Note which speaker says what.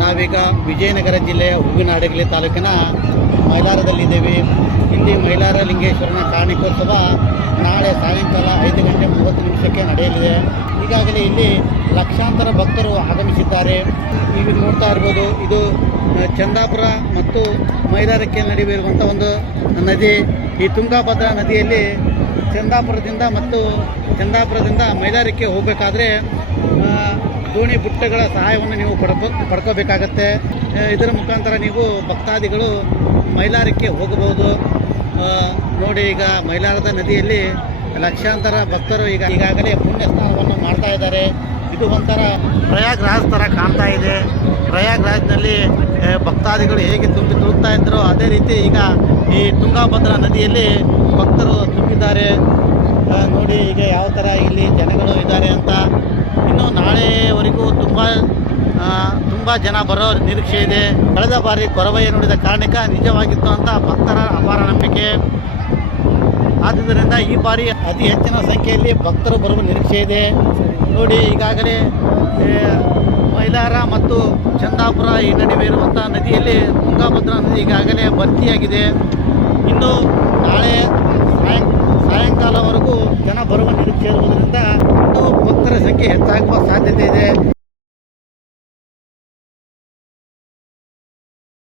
Speaker 1: ನಾವೀಗ ವಿಜಯನಗರ ಜಿಲ್ಲೆಯ ಹೂವಿನಹಡಗಲಿ ತಾಲೂಕಿನ ಮೈಲಾರದಲ್ಲಿದ್ದೇವೆ ಇಲ್ಲಿ ಮೈಲಾರ ಲಿಂಗೇಶ್ವರನ ಕಾರಣಿಕೋತ್ಸವ ನಾಳೆ ಸಾಯಂಕಾಲ ಐದು ಗಂಟೆ ಮೂವತ್ತು ನಿಮಿಷಕ್ಕೆ ನಡೆಯಲಿದೆ. ಈಗಾಗಲೇ ಇಲ್ಲಿ ಲಕ್ಷಾಂತರ ಭಕ್ತರು ಆಗಮಿಸಿದ್ದಾರೆ. ನೀವು ನೋಡ್ತಾ ಇರ್ಬೋದು, ಇದು ಚಂದಾಪುರ ಮತ್ತು ಮೈಲಾರಕ್ಕೆ ನಡುವೆ ಇರುವಂಥ ಒಂದು ನದಿ. ಈ ತುಂಗಾಭದ್ರಾ ನದಿಯಲ್ಲಿ ಚಂದಾಪುರದಿಂದ ಮತ್ತು ಚಂದಾಪುರದಿಂದ ಮೈಲಾರಕ್ಕೆ ಹೋಗಬೇಕಾದ್ರೆ ದೋಣಿ ಬುಟ್ಟೆಗಳ ಸಹಾಯವನ್ನು ನೀವು ಪಡ್ಕೊ ಪಡ್ಕೋಬೇಕಾಗತ್ತೆ. ಇದರ ಮುಖಾಂತರ ನೀವು ಭಕ್ತಾದಿಗಳು ಮೈಲಾರಕ್ಕೆ ಹೋಗಬಹುದು. ನೋಡಿ ಈಗ ಮೈಲಾರದ ನದಿಯಲ್ಲಿ ಲಕ್ಷಾಂತರ ಭಕ್ತರು ಈಗ ಈಗಾಗಲೇ ಪುಣ್ಯ ಸ್ನಾನವನ್ನು ಮಾಡ್ತಾ ಇದ್ದಾರೆ. ಇದು ಒಂಥರ ಪ್ರಯಾಗ್ರಾಜ್ ಥರ ಕಾಣ್ತಾ ಇದೆ. ಪ್ರಯಾಗ್ರಾಜ್ನಲ್ಲಿ ಭಕ್ತಾದಿಗಳು ಹೇಗೆ ತುಂಬಿ ತುಳುಕ್ತಾ ಇದ್ರು ಅದೇ ರೀತಿ ಈಗ ಈ ತುಂಗಾಭದ್ರಾ ನದಿಯಲ್ಲಿ ಭಕ್ತರು ತುಂಬಿದ್ದಾರೆ. ನೋಡಿ ಈಗ ಯಾವ ಥರ ಇಲ್ಲಿ ಜನಗಳು ಇದ್ದಾರೆ ಅಂತ. ಇನ್ನು ನಾಳೆವರೆಗೂ ತುಂಬ ತುಂಬ ಜನ ಬರೋ ನಿರೀಕ್ಷೆ ಇದೆ. ಕಳೆದ ಬಾರಿ ಕೊರವಯ್ಯ ನೋಡಿದ ಕಾರಣಕ್ಕೆ ನಿಜವಾಗಿತ್ತು ಅಂತ ಭಕ್ತರ ಅಪಾರ ನಂಬಿಕೆ. ಆದ್ದರಿಂದ ಈ ಬಾರಿ ಅತಿ ಹೆಚ್ಚಿನ ಸಂಖ್ಯೆಯಲ್ಲಿ ಭಕ್ತರು ಬರುವ ನಿರೀಕ್ಷೆ ಇದೆ. ನೋಡಿ, ಈಗಾಗಲೇ ಮೈಲಾರ ಮತ್ತು ಚಂದಾಪುರ ಈ ನಡುವೆ ಇರುವಂಥ ನದಿಯಲ್ಲಿ ತುಂಗಾಭದ್ರಾ ನದಿ ಈಗಾಗಲೇ ಭರ್ತಿಯಾಗಿದೆ. ಇನ್ನು ಹೆಚ್ಚಾಗುವ ಸಾಧ್ಯತೆ ಇದೆ